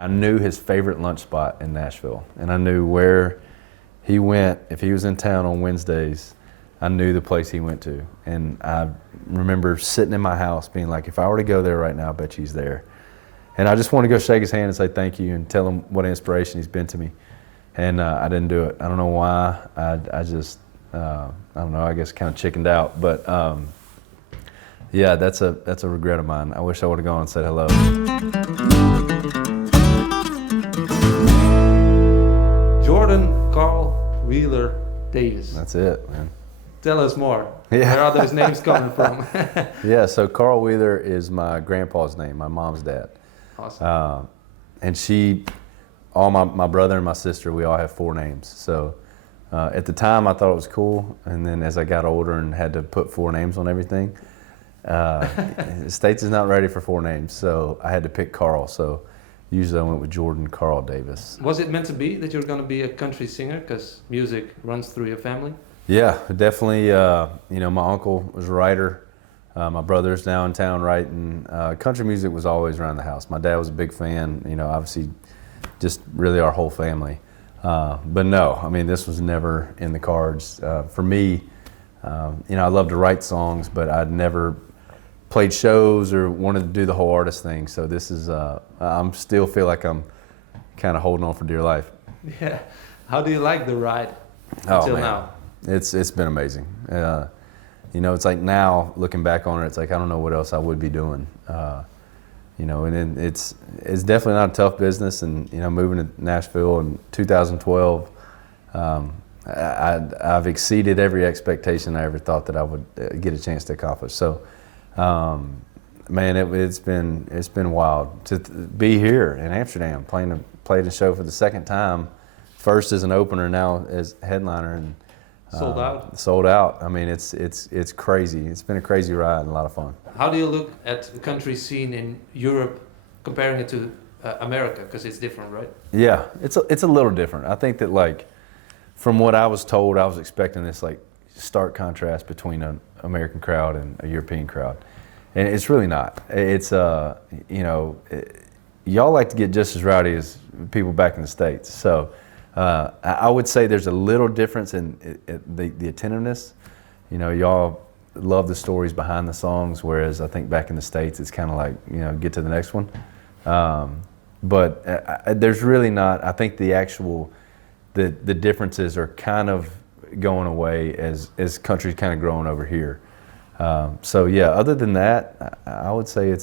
I knew his favorite lunch spot in Nashville, and I knew where he went. If he was in town on Wednesdays, I knew the place he went to. And I remember sitting in my house being like, if I were to go there right now, I bet he's there. And I just wanted to go shake his hand and say thank you and tell him what an inspiration he's been to me. And I didn't do it. I don't know why. I just, I don't know, I guess kind of chickened out. But yeah, that's a regret of mine. I wish I would have gone and said hello. Jordan Carl Wheeler Davis. That's it, man. Tell us more. Yeah. Where are those names coming from? Yeah, so Carl Wheeler is my grandpa's name, my mom's dad. Awesome. And all my brother and my sister, we all have 4 names. So at the time I thought it was cool, and then as I got older and had to put 4 names on everything, the States is not ready for 4 names, so I had to pick Carl. So usually I went with Jordan Carl Davis. Was it meant to be that you were going to be a country singer because music runs through your family? Yeah, definitely. My uncle was a writer. My brother's now in town writing. Country music was always around the house. My dad was a big fan, obviously just really our whole family. But no, I mean, this was never in the cards. For me, I love to write songs, but I'd never played shows or wanted to do the whole artist thing. So this is, I'm still feel like I'm kind of holding on for dear life. Yeah. How do you like the ride until now? It's been amazing. It's like now looking back on it, it's like I don't know what else I would be doing. And it's definitely not a tough business. And moving to Nashville in 2012, I've exceeded every expectation I ever thought that I would get a chance to accomplish. So, man, it's been wild to be here in Amsterdam, played a show for the second time, first as an opener, now as headliner, and sold out. Sold out. I mean, it's crazy. It's been a crazy ride and a lot of fun. How do you look at the country scene in Europe, comparing it to America? Because it's different, right? Yeah, it's a little different. I think that, like, from what I was told, I was expecting this like stark contrast between an American crowd and a European crowd, and it's really not. It's y'all like to get just as rowdy as people back in the States. So I would say there's a little difference in the attentiveness. Y'all love the stories behind the songs, whereas I think back in the States it's kind of like, get to the next one. But there's really not. I think the differences are kind of going away as country's kind of growing over here. So yeah, other than that, I would say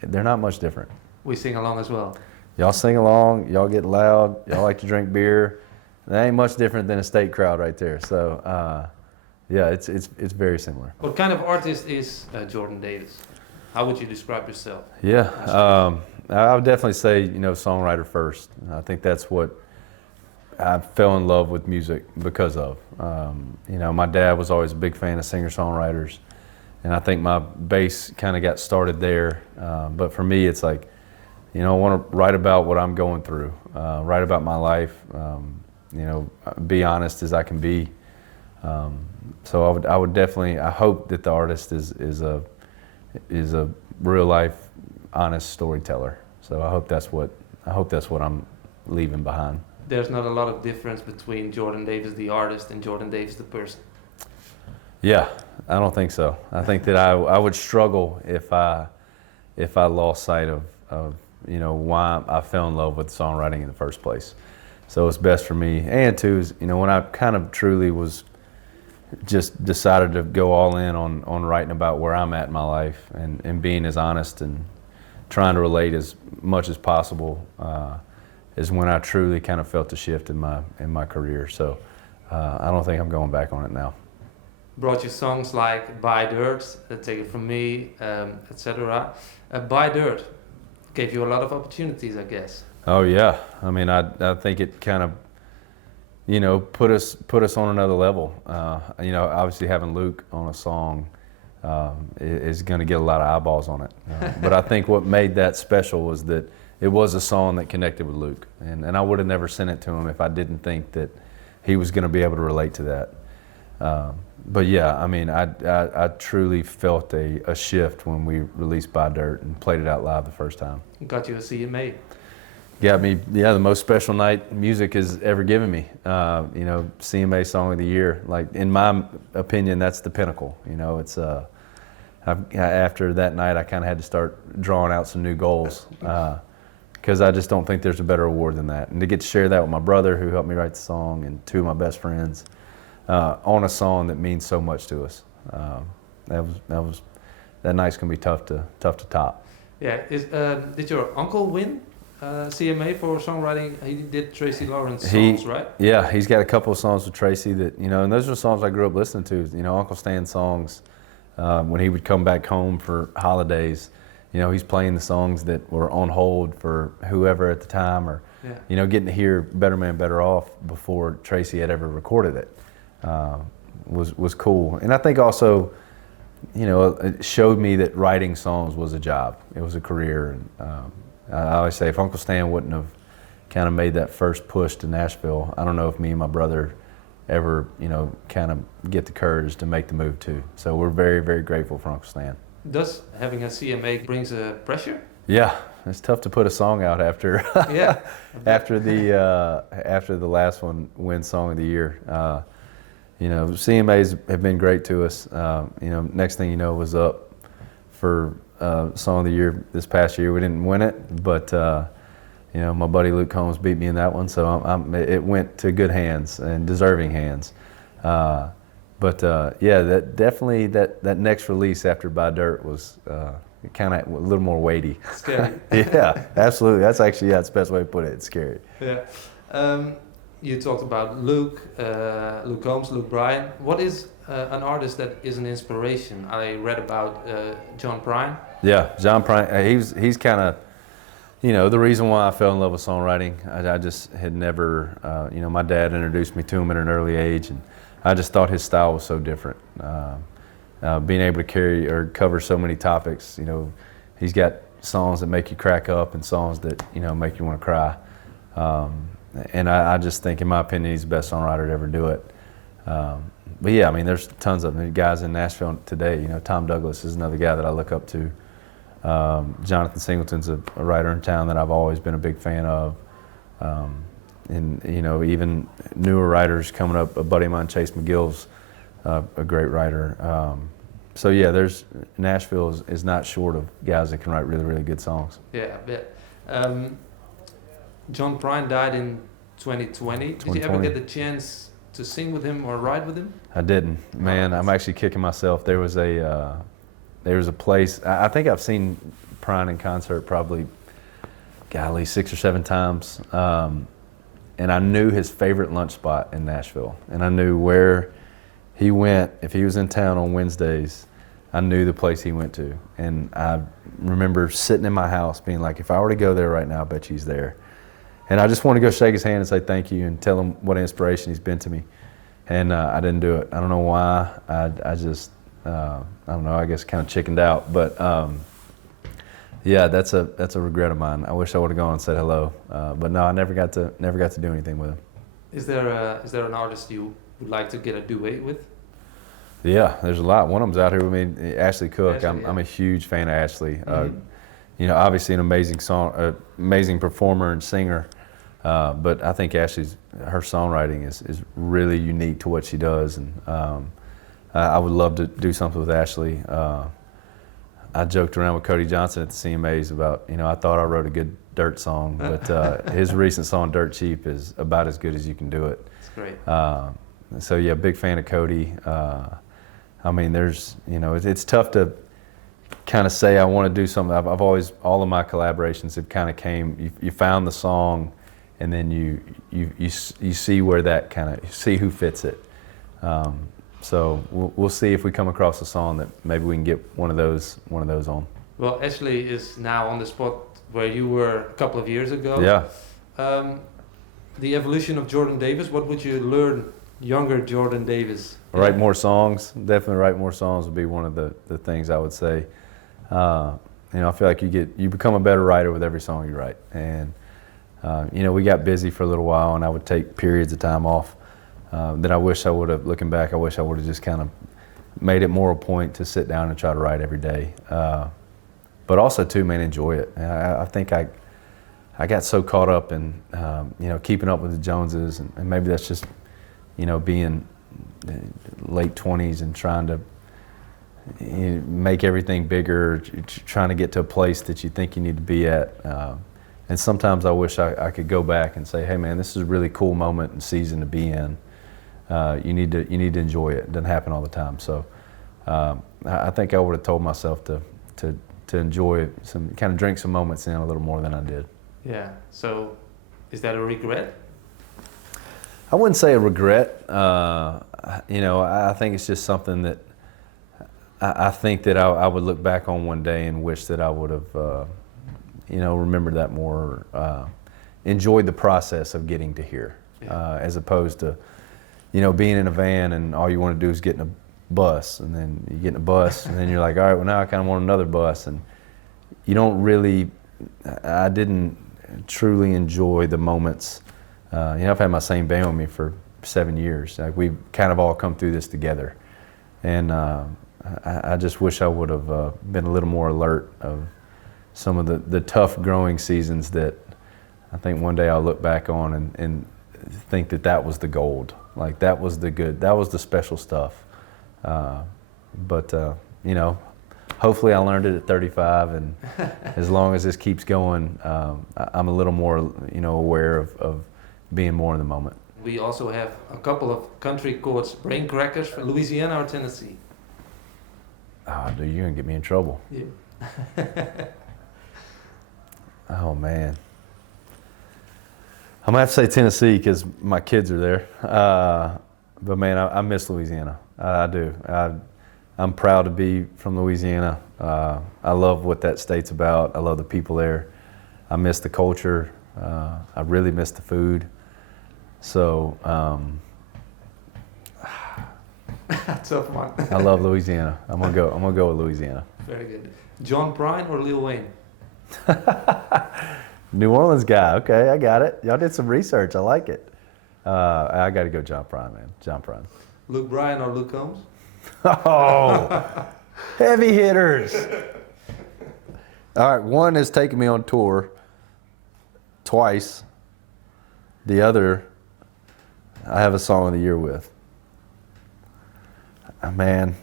they're not much different. We sing along as well. Y'all sing along, y'all get loud, y'all like to drink beer. That ain't much different than a state crowd right there. So yeah, it's very similar. What kind of artist is Jordan Davis? How would you describe yourself? Yeah, I would definitely say, songwriter first. I think that's what I fell in love with music because of. My dad was always a big fan of singer-songwriters, and I think my bass kind of got started there. But for me, it's like, I want to write about what I'm going through, write about my life, be honest as I can be. So I would definitely, I hope that the artist is a real life, honest storyteller. So I hope that's what I'm leaving behind. There's not a lot of difference between Jordan Davis the artist and Jordan Davis the person. Yeah, I don't think so. I think that I would struggle if I lost sight of why I fell in love with songwriting in the first place. So it's best for me. And too, is, when I kind of truly was just decided to go all in on writing about where I'm at in my life and being as honest and trying to relate as much as possible, is when I truly kind of felt the shift in my career. So I don't think I'm going back on it now. Brought you songs like Buy Dirt, Take It From Me, etc. Buy Dirt gave you a lot of opportunities, I guess. Oh yeah, I mean, I think it kind of, put us on another level. Obviously having Luke on a song is going to get a lot of eyeballs on it. But I think what made that special was that it was a song that connected with Luke, and I would have never sent it to him if I didn't think that he was going to be able to relate to that. But yeah, I mean, I truly felt a shift when we released Buy Dirt and played it out live the first time. Got you a CMA. got me, yeah, the most special night music has ever given me. You know, CMA Song of the Year. Like, in my opinion, that's the pinnacle. You know, it's after that night, I kind of had to start drawing out some new goals because I just don't think there's a better award than that. And to get to share that with my brother, who helped me write the song, and two of my best friends on a song that means so much to us. That night's gonna be tough to top. Yeah, did your uncle win CMA for songwriting? He did Tracy Lawrence songs, right? Yeah, he's got a couple of songs with Tracy that, you know, and those are songs I grew up listening to. You know, Uncle Stan songs. When he would come back home for holidays, you know, he's playing the songs that were on hold for whoever at the time, or, you know, getting to hear Better Man, Better Off before Tracy had ever recorded it was cool. And I think also, you know, it showed me that writing songs was a job. It was a career. And I always say, if Uncle Stan wouldn't have kind of made that first push to Nashville, I don't know if me and my brother ever, you know, kind of get the courage to make the move too. So we're very, very grateful for Uncle Stan. Does having a CMA brings a pressure? Yeah, it's tough to put a song out after after the last one win Song of the Year. You know, CMAs have been great to us. You know, next thing you know, was up for Song of the Year this past year. We didn't win it, but you know, my buddy Luke Combs beat me in that one, so it went to good hands and deserving hands. But yeah, that definitely that next release after By Dirt was kind of a little more weighty. Scary. Yeah, absolutely. That's actually, yeah, that's the best way to put it. It's scary. Yeah. You talked about Luke Combs, Luke Bryan. What is an artist that is an inspiration? I read about John Prine. Yeah, John Prine. He's kind of, you know, the reason why I fell in love with songwriting. I just had never, you know, my dad introduced me to him at an early age, and I just thought his style was so different. Being able to carry or cover so many topics, you know, he's got songs that make you crack up and songs that, you know, make you want to cry. And I just think, in my opinion, he's the best songwriter to ever do it. But yeah, I mean, there's tons of guys in Nashville today. You know, Tom Douglas is another guy that I look up to. Jonathan Singleton's a writer in town that I've always been a big fan of. And, you know, even newer writers coming up. A buddy of mine, Chase McGill's a great writer. So yeah, Nashville is not short of guys that can write really, really good songs. Yeah, I bet. John Prine died in 2020. Did you ever get the chance to sing with him or write with him? I didn't. Man, I'm actually kicking myself. There was a place, I think I've seen Prine in concert probably, golly, 6 or 7 times. And I knew his favorite lunch spot in Nashville. And I knew where he went. If he was in town on Wednesdays, I knew the place he went to. And I remember sitting in my house being like, if I were to go there right now, I bet you he's there. And I just wanted to go shake his hand and say thank you and tell him what an inspiration he's been to me. And I didn't do it. I don't know why. I just, I don't know, I guess kind of chickened out. But yeah, that's a regret of mine. I wish I would have gone and said hello. But no, I never got to do anything with him. Is there an artist you would like to get a duet with? Yeah, there's a lot. One of them's out here with me, Ashley Cook. I'm a huge fan of Ashley. Mm-hmm. You know, obviously an amazing performer and singer. But I think her songwriting is really unique to what she does, and I would love to do something with Ashley. I joked around with Cody Johnson at the CMAs about, you know, I thought I wrote a good Dirt song, but his recent song Dirt Cheap is about as good as you can do it. It's great. So yeah, big fan of Cody. I mean, there's, you know, it's tough to kind of say I want to do something. I've always, all of my collaborations have kind of came, you found the song, and then you see where that kind of, see who fits it. So we'll see if we come across a song that maybe we can get one of those on. Well, Ashley is now on the spot where you were a couple of years ago. Yeah. The evolution of Jordan Davis, what would you learn younger Jordan Davis? Write more songs. Definitely write more songs would be one of the things I would say. You know, I feel like you become a better writer with every song you write. And you know, we got busy for a little while, and I would take periods of time off that I wish I would have, looking back, I wish I would have just kind of made it more a point to sit down and try to write every day. But also too, man, enjoy it. I think I I got so caught up in, keeping up with the Joneses, and maybe that's just, being late 20s and trying to make everything bigger, trying to get to a place that you think you need to be at. And sometimes I wish I could go back and say, hey man, this is a really cool moment and season to be in. You need to enjoy it. It doesn't happen all the time. So I think I would have told myself to enjoy kind of drink some moments in a little more than I did. Yeah. So is that a regret? I wouldn't say a regret. I think it's just something that I think that I would look back on one day and wish that I would have, remembered that more, enjoyed the process of getting to here, as opposed to, being in a van and all you want to do is get in a bus, and then you get in a bus and then you're like, all right, well now I kind of want another bus, and you don't really, I didn't truly enjoy the moments. I've had my same band with me for 7 years. Like, we've kind of all come through this together, and I just wish I would have been a little more alert of some of the tough growing seasons that I think one day I'll look back on and think that was the gold. Like, that was the good, that was the special stuff. But hopefully I learned it at 35, and as long as this keeps going, I'm a little more, aware of being more in the moment. We also have a couple of Countrykoorts Braincrackers from Louisiana or Tennessee. Oh, dude, you're gonna get me in trouble. Yeah. Oh man, I'm gonna have to say Tennessee because my kids are there. But man, I miss Louisiana. I do. I'm proud to be from Louisiana. I love what that state's about. I love the people there. I miss the culture. I really miss the food. So tough one. I love Louisiana. I'm gonna go with Louisiana. Very good. John Prine or Lil Wayne? New Orleans guy. Okay, I got it. Y'all did some research. I like it. I got to go John Prine, man. John Prine. Luke Bryan or Luke Combs? Oh, heavy hitters. All right, one has taken me on tour twice. The other, I have a song of the year with. Man,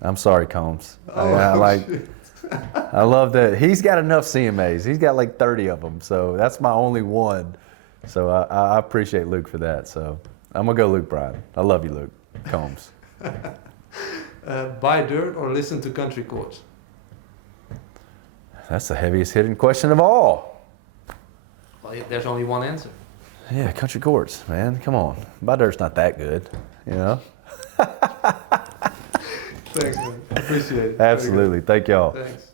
I'm sorry, Combs. I love that. He's got enough CMAs. He's got like 30 of them, so that's my only one. So I appreciate Luke for that. So I'm going to go Luke Bryan. I love you, Luke Combs. Buy dirt or listen to Countrykoorts? That's the heaviest hitting question of all. Well, there's only one answer. Yeah, Countrykoorts, man. Come on. Buy dirt's not that good, Thanks, man. Appreciate it. Absolutely. Thank y'all. Thanks.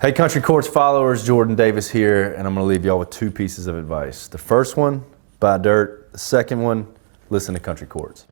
Hey, Countrykoorts followers, Jordan Davis here, and I'm going to leave y'all with two pieces of advice. The first one, buy dirt. The second one, listen to Countrykoorts.